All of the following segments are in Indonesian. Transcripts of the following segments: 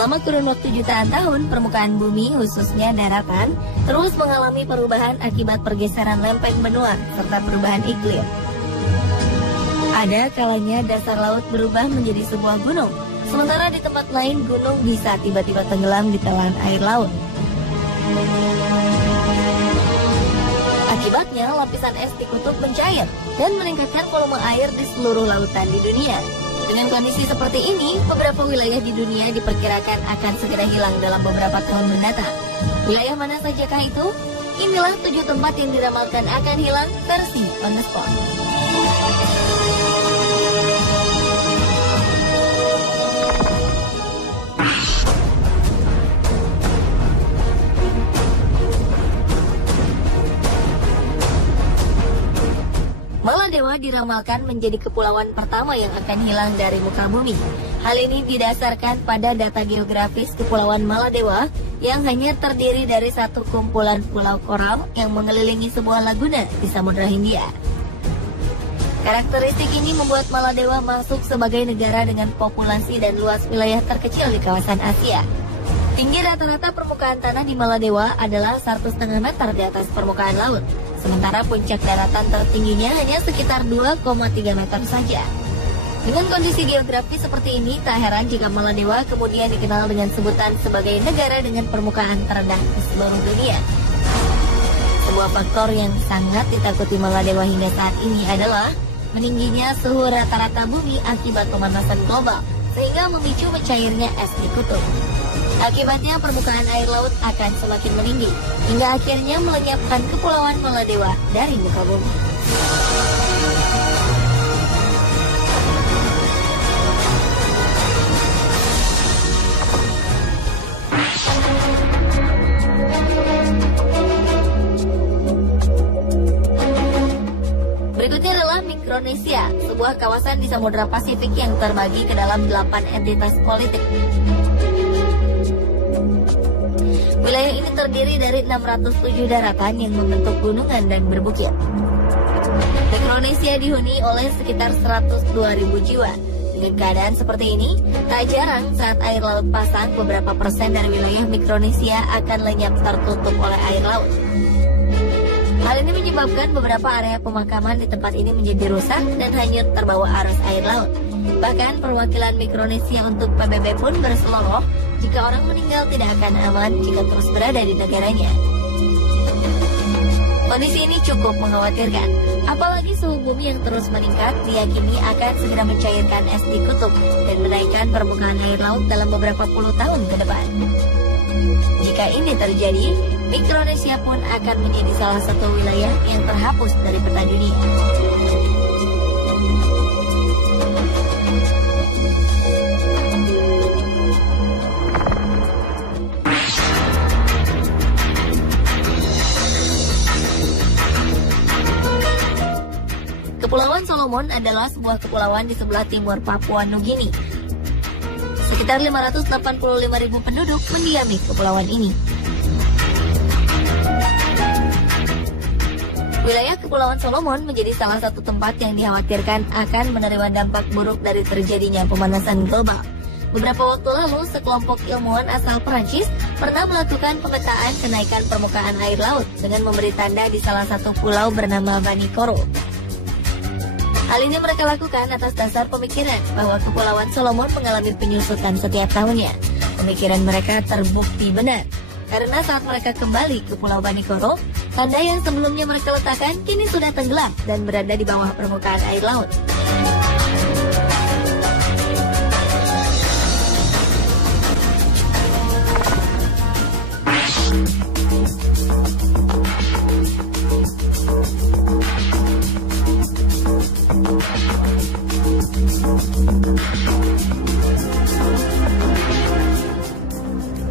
Selama kurun waktu jutaan tahun, permukaan bumi, khususnya daratan, terus mengalami perubahan akibat pergeseran lempeng benua serta perubahan iklim. Ada kalanya dasar laut berubah menjadi sebuah gunung, sementara di tempat lain gunung bisa tiba-tiba tenggelam di telan air laut. Akibatnya, lapisan es di kutub mencair dan meningkatkan volume air di seluruh lautan di dunia. Dengan kondisi seperti ini, beberapa wilayah di dunia diperkirakan akan segera hilang dalam beberapa tahun mendatang. Wilayah mana sajakah itu? Inilah 7 tempat yang diramalkan akan hilang versi on the spot. Maladewa diramalkan menjadi kepulauan pertama yang akan hilang dari muka bumi. Hal ini didasarkan pada data geografis Kepulauan Maladewa yang hanya terdiri dari satu kumpulan pulau koral yang mengelilingi sebuah laguna di Samudra Hindia. Karakteristik ini membuat Maladewa masuk sebagai negara dengan populasi dan luas wilayah terkecil di kawasan Asia. Tinggi rata-rata permukaan tanah di Maladewa adalah 1,5 meter di atas permukaan laut. Sementara puncak daratan tertingginya hanya sekitar 2,3 meter saja. Dengan kondisi geografis seperti ini, tak heran jika Maladewa kemudian dikenal dengan sebutan sebagai negara dengan permukaan terendah di seluruh dunia. Sebuah faktor yang sangat ditakuti Maladewa hingga saat ini adalah meningginya suhu rata-rata bumi akibat pemanasan global, sehingga memicu mencairnya es di kutub. Akibatnya permukaan air laut akan semakin meninggi, hingga akhirnya melenyapkan Kepulauan Maladewa dari muka bumi. Berikutnya adalah Mikronesia, sebuah kawasan di Samudra Pasifik yang terbagi ke dalam 8 entitas politik. Wilayah ini terdiri dari 607 daratan yang membentuk gunungan dan berbukit. Mikronesia dihuni oleh sekitar 102.000 jiwa. Dengan keadaan seperti ini, tak jarang saat air laut pasang, beberapa persen dari wilayah Mikronesia akan lenyap tertutup oleh air laut. Hal ini menyebabkan beberapa area pemakaman di tempat ini menjadi rusak dan hanyut terbawa arus air laut. Bahkan perwakilan Mikronesia untuk PBB pun berseloroh jika orang meninggal tidak akan aman jika terus berada di negaranya. Kondisi ini cukup mengkhawatirkan, apalagi suhu bumi yang terus meningkat diyakini akan segera mencairkan es di kutub dan menaikkan permukaan air laut dalam beberapa puluh tahun ke depan. Jika ini terjadi, Mikronesia pun akan menjadi salah satu wilayah yang terhapus dari peta dunia. Kepulauan Solomon adalah sebuah kepulauan di sebelah timur Papua Nugini. Sekitar 585.000 penduduk mendiami kepulauan ini. Wilayah Kepulauan Solomon menjadi salah satu tempat yang dikhawatirkan akan menerima dampak buruk dari terjadinya pemanasan global. Beberapa waktu lalu, sekelompok ilmuwan asal Perancis pernah melakukan pemetaan kenaikan permukaan air laut dengan memberi tanda di salah satu pulau bernama Vanikoro. Hal ini mereka lakukan atas dasar pemikiran bahwa Kepulauan Solomon mengalami penyusutan setiap tahunnya. Pemikiran mereka terbukti benar, karena saat mereka kembali ke Pulau Vanikoro, tanda yang sebelumnya mereka letakkan kini sudah tenggelam dan berada di bawah permukaan air laut.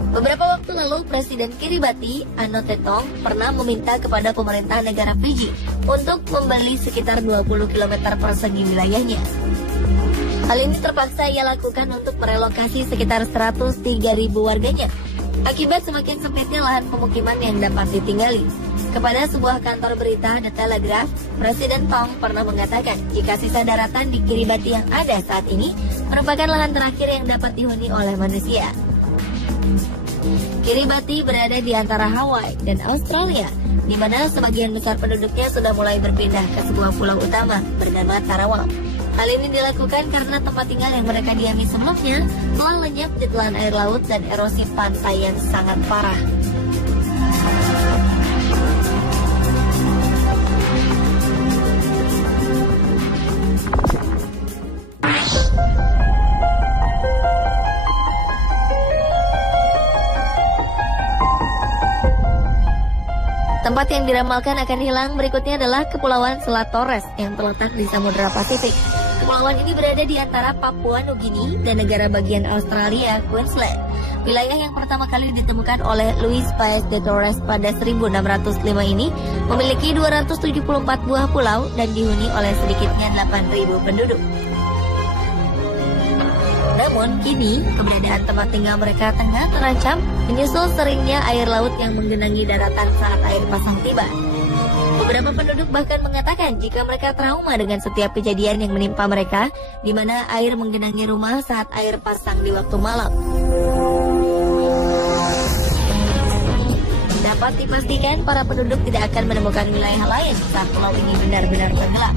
Beberapa waktu lalu, Presiden Kiribati, Ano Tetong, pernah meminta kepada pemerintah negara Fiji untuk membeli sekitar 20 km persegi wilayahnya. Hal ini terpaksa ia lakukan untuk merelokasi sekitar 103.000 warganya, akibat semakin sempitnya lahan pemukiman yang dapat ditinggali. Kepada sebuah kantor berita The Telegraph, Presiden Tong pernah mengatakan jika sisa daratan di Kiribati yang ada saat ini merupakan lahan terakhir yang dapat dihuni oleh manusia. Kiribati berada di antara Hawaii dan Australia, di mana sebagian besar penduduknya sudah mulai berpindah ke sebuah pulau utama bernama Tarawang. Hal ini dilakukan karena tempat tinggal yang mereka diami sebelumnya telah lenyap di telan air laut dan erosi pantai yang sangat parah. Tempat yang diramalkan akan hilang berikutnya adalah Kepulauan Selat Torres yang terletak di Samudra Pasifik. Kepulauan ini berada di antara Papua Nugini dan negara bagian Australia, Queensland. Wilayah yang pertama kali ditemukan oleh Luis Paez de Torres pada 1605 ini memiliki 274 buah pulau dan dihuni oleh sedikitnya 8.000 penduduk. Namun kini keberadaan tempat tinggal mereka tengah terancam menyusul seringnya air laut yang menggenangi daratan saat air pasang tiba. Beberapa penduduk bahkan mengatakan jika mereka trauma dengan setiap kejadian yang menimpa mereka, di mana air menggenangi rumah saat air pasang di waktu malam. Dapat dipastikan para penduduk tidak akan menemukan wilayah lain saat pulau ini benar-benar tenggelam.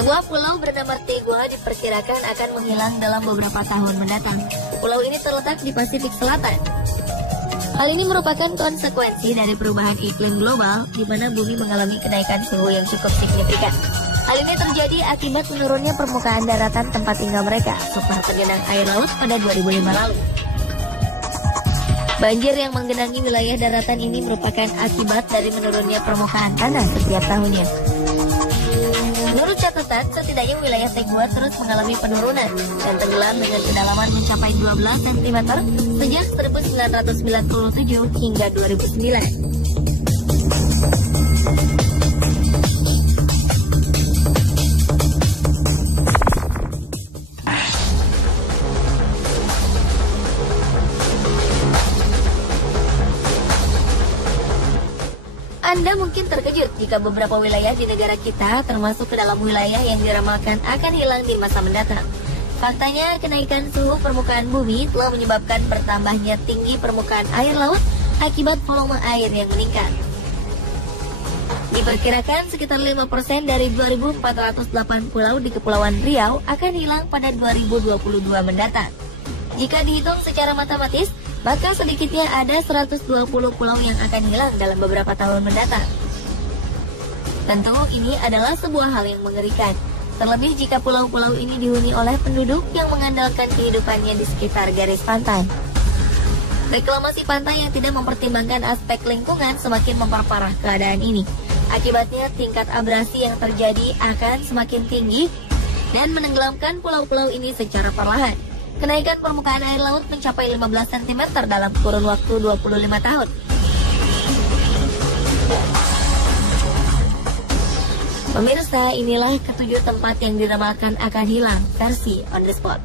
Sebuah pulau bernama Tegua diperkirakan akan menghilang dalam beberapa tahun mendatang. Pulau ini terletak di Pasifik Selatan. Hal ini merupakan konsekuensi dari perubahan iklim global di mana bumi mengalami kenaikan suhu yang cukup signifikan. Hal ini terjadi akibat menurunnya permukaan daratan tempat tinggal mereka setelah tergenang air laut pada 2005 lalu. Banjir yang menggenangi wilayah daratan ini merupakan akibat dari menurunnya permukaan tanah setiap tahunnya. Menurut catatan, setidaknya wilayah Tegua terus mengalami penurunan dan tenggelam dengan kedalaman mencapai 12 cm sejak 1997 hingga 2009. Anda mungkin terkejut jika beberapa wilayah di negara kita termasuk ke dalam wilayah yang diramalkan akan hilang di masa mendatang. Faktanya, kenaikan suhu permukaan bumi telah menyebabkan bertambahnya tinggi permukaan air laut akibat volume air yang meningkat. Diperkirakan sekitar 5% dari 2.408 pulau di Kepulauan Riau akan hilang pada 2022 mendatang. Jika dihitung secara matematis, maka sedikitnya ada 120 pulau yang akan hilang dalam beberapa tahun mendatang. Tentu ini adalah sebuah hal yang mengerikan, terlebih jika pulau-pulau ini dihuni oleh penduduk yang mengandalkan kehidupannya di sekitar garis pantai. Reklamasi pantai yang tidak mempertimbangkan aspek lingkungan semakin memperparah keadaan ini. Akibatnya tingkat abrasi yang terjadi akan semakin tinggi dan menenggelamkan pulau-pulau ini secara perlahan. Kenaikan permukaan air laut mencapai 15 cm dalam kurun waktu 25 tahun. Pemirsa, inilah ketujuh tempat yang diramalkan akan hilang versi On The Spot.